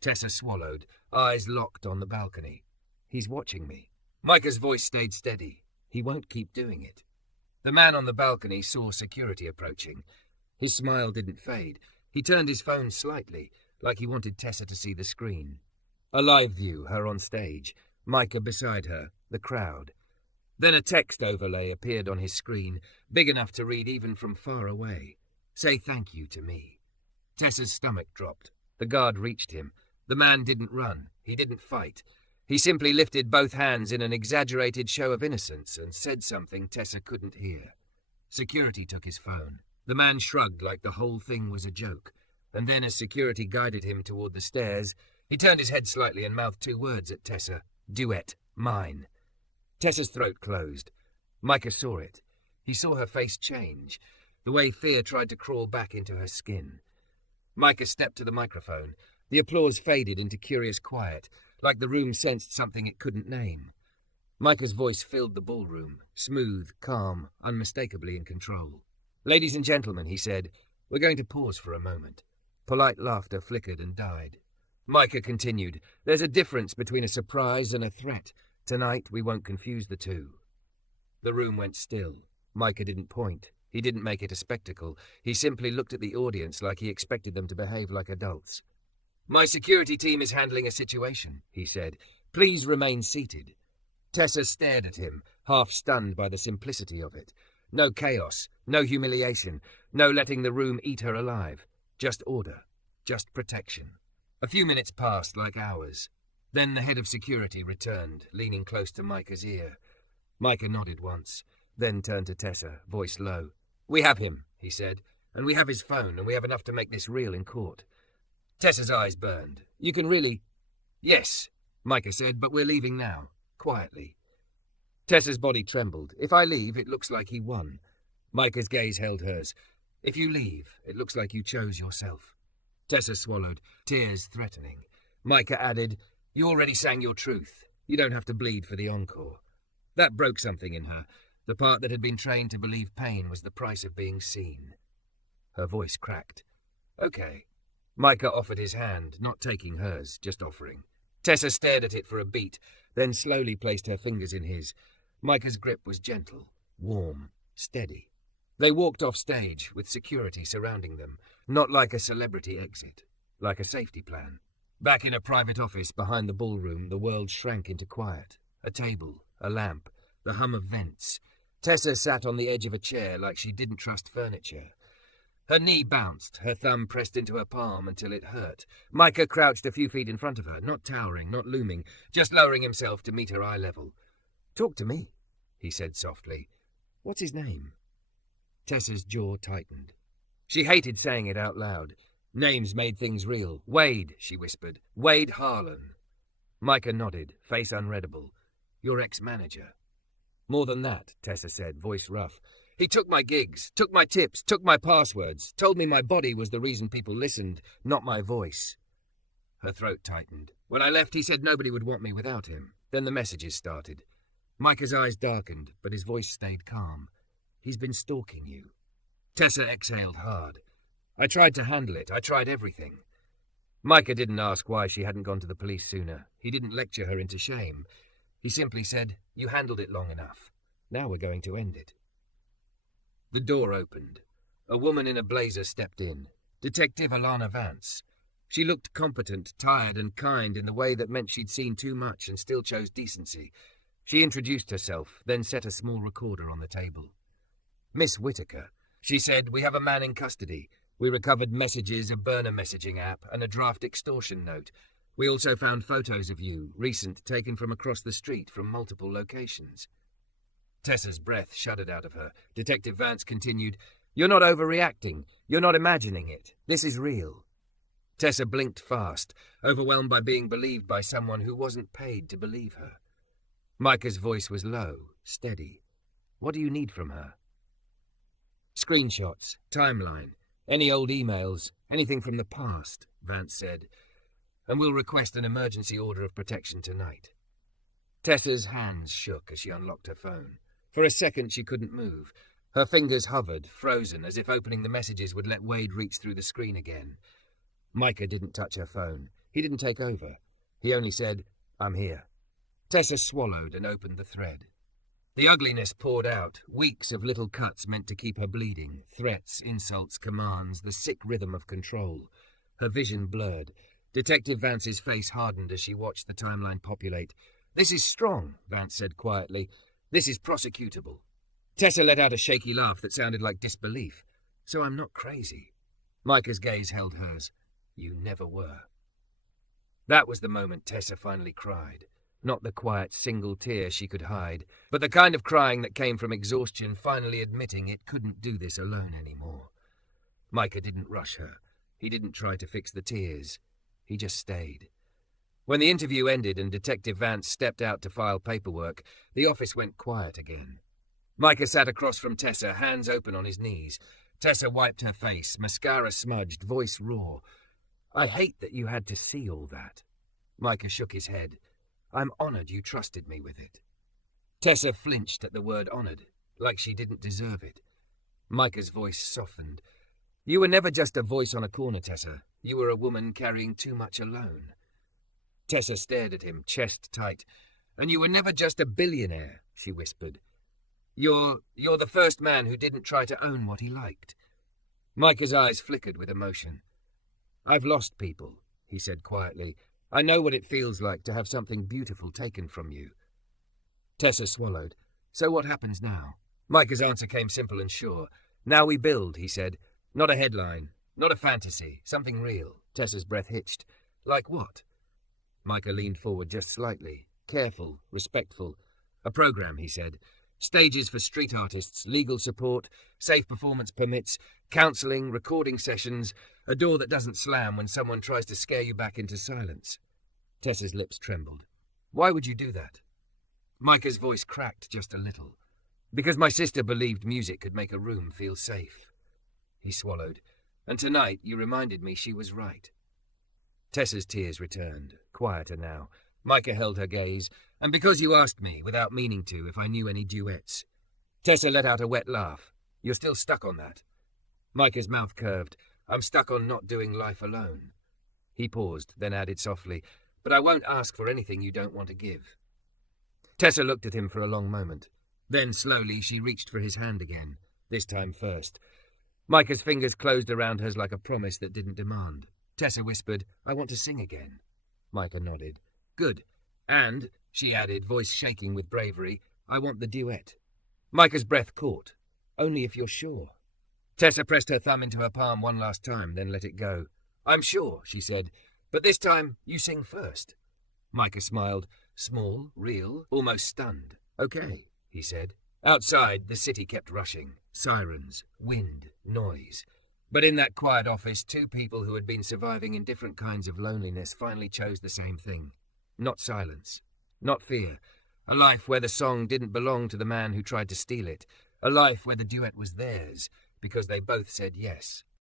Tessa swallowed, eyes locked on the balcony. "He's watching me." Micah's voice stayed steady. "He won't keep doing it." The man on the balcony saw security approaching. His smile didn't fade. He turned his phone slightly, like he wanted Tessa to see the screen. A live view, her on stage, Micah beside her, the crowd. Then a text overlay appeared on his screen, big enough to read even from far away. "Say thank you to me." Tessa's stomach dropped. The guard reached him. The man didn't run. He didn't fight. He simply lifted both hands in an exaggerated show of innocence and said something Tessa couldn't hear. Security took his phone. The man shrugged like the whole thing was a joke, and then as security guided him toward the stairs, he turned his head slightly and mouthed 2 words at Tessa. Duet. Mine. Tessa's throat closed. Micah saw it. He saw her face change, the way fear tried to crawl back into her skin. Micah stepped to the microphone. The applause faded into curious quiet, like the room sensed something it couldn't name. Micah's voice filled the ballroom, smooth, calm, unmistakably in control. "Ladies and gentlemen," he said, "we're going to pause for a moment." Polite laughter flickered and died. Micah continued, "There's a difference between a surprise and a threat. Tonight we won't confuse the two." The room went still. Micah didn't point. He didn't make it a spectacle. He simply looked at the audience like he expected them to behave like adults. "My security team is handling a situation," he said. "Please remain seated." Tessa stared at him, half stunned by the simplicity of it. No chaos, no humiliation, no letting the room eat her alive. Just order, just protection. A few minutes passed like hours. Then the head of security returned, leaning close to Micah's ear. Micah nodded once, then turned to Tessa, voice low. "We have him," he said, "and we have his phone, and we have enough to make this real in court." Tessa's eyes burned. "You can really—" "Yes," Micah said, "but we're leaving now, quietly." Tessa's body trembled. "If I leave, it looks like he won." Micah's gaze held hers. "If you leave, it looks like you chose yourself." Tessa swallowed, tears threatening. Micah added, "You already sang your truth. You don't have to bleed for the encore." That broke something in her. The part that had been trained to believe pain was the price of being seen. Her voice cracked. "Okay." Micah offered his hand, not taking hers, just offering. Tessa stared at it for a beat, then slowly placed her fingers in his. Micah's grip was gentle, warm, steady. They walked off stage, with security surrounding them, not like a celebrity exit, like a safety plan. Back in a private office behind the ballroom, the world shrank into quiet. A table, a lamp, the hum of vents. Tessa sat on the edge of a chair like she didn't trust furniture. Her knee bounced, her thumb pressed into her palm until it hurt. Micah crouched a few feet in front of her, not towering, not looming, just lowering himself to meet her eye level. "Talk to me," he said softly. "What's his name?" Tessa's jaw tightened. She hated saying it out loud. Names made things real. "Wade," she whispered. "Wade Harlan." Micah nodded, face unreadable. "Your ex-manager." "More than that," Tessa said, voice rough. "He took my gigs, took my tips, took my passwords, told me my body was the reason people listened, not my voice." Her throat tightened. "When I left, he said nobody would want me without him. Then the messages started." Micah's eyes darkened, but his voice stayed calm. "He's been stalking you." Tessa exhaled hard. "I tried to handle it. I tried everything." Micah didn't ask why she hadn't gone to the police sooner. He didn't lecture her into shame. He simply said, "You handled it long enough. Now we're going to end it." The door opened. A woman in a blazer stepped in. Detective Alana Vance. She looked competent, tired, and kind in the way that meant she'd seen too much and still chose decency. She introduced herself, then set a small recorder on the table. "Miss Whitaker," she said, "we have a man in custody. We recovered messages, a burner messaging app, and a draft extortion note. We also found photos of you, recent, taken from across the street from multiple locations." Tessa's breath shuddered out of her. Detective Vance continued, "You're not overreacting. You're not imagining it. This is real." Tessa blinked fast, overwhelmed by being believed by someone who wasn't paid to believe her. Micah's voice was low, steady. "What do you need from her?" "Screenshots, timeline, any old emails, anything from the past," Vance said. "And we'll request an emergency order of protection tonight." Tessa's hands shook as she unlocked her phone. For a second she couldn't move. Her fingers hovered, frozen, as if opening the messages would let Wade reach through the screen again. Micah didn't touch her phone. He didn't take over. He only said, "I'm here." Tessa swallowed and opened the thread. The ugliness poured out, weeks of little cuts meant to keep her bleeding, threats, insults, commands, the sick rhythm of control. Her vision blurred. Detective Vance's face hardened as she watched the timeline populate. "This is strong," Vance said quietly. "This is prosecutable." Tessa let out a shaky laugh that sounded like disbelief. "So I'm not crazy." Micah's gaze held hers. "You never were." That was the moment Tessa finally cried. Not the quiet single tear she could hide, but the kind of crying that came from exhaustion finally admitting it couldn't do this alone anymore. Micah didn't rush her. He didn't try to fix the tears. He just stayed. When the interview ended and Detective Vance stepped out to file paperwork, the office went quiet again. Micah sat across from Tessa, hands open on his knees. Tessa wiped her face, mascara smudged, voice raw. "I hate that you had to see all that." Micah shook his head. "I'm honored you trusted me with it." Tessa flinched at the word honored, like she didn't deserve it. Micah's voice softened. "You were never just a voice on a corner, Tessa. You were a woman carrying too much alone." Tessa stared at him, chest tight. "And you were never just a billionaire," she whispered. You're the first man who didn't try to own what he liked." Micah's eyes flickered with emotion. "I've lost people," he said quietly. "I know what it feels like to have something beautiful taken from you." Tessa swallowed. "So what happens now?" Micah's answer came simple and sure. "Now we build," he said. "Not a headline, not a fantasy, something real." Tessa's breath hitched. "Like what?" Micah leaned forward just slightly, careful, respectful. "A program," he said. "Stages for street artists, legal support, safe performance permits, counselling, recording sessions, a door that doesn't slam when someone tries to scare you back into silence." Tessa's lips trembled. "Why would you do that?" Micah's voice cracked just a little. "Because my sister believed music could make a room feel safe." He swallowed. "And tonight you reminded me she was right." Tessa's tears returned, quieter now. Micah held her gaze. "And because you asked me, without meaning to, if I knew any duets." Tessa let out a wet laugh. "You're still stuck on that." Micah's mouth curved. "I'm stuck on not doing life alone." He paused, then added softly, "But I won't ask for anything you don't want to give." Tessa looked at him for a long moment. Then, slowly, she reached for his hand again, this time first. Micah's fingers closed around hers like a promise that didn't demand. Tessa whispered, "I want to sing again." Micah nodded. "Good. And," she added, voice shaking with bravery, "I want the duet." Micah's breath caught. "Only if you're sure." Tessa pressed her thumb into her palm one last time, then let it go. "I'm sure," she said, "but this time you sing first." Micah smiled, small, real, almost stunned. "Okay," he said. Outside, the city kept rushing. Sirens, wind, noise. But in that quiet office, two people who had been surviving in different kinds of loneliness finally chose the same thing. Not silence. Not fear. A life where the song didn't belong to the man who tried to steal it. A life where the duet was theirs, because they both said yes.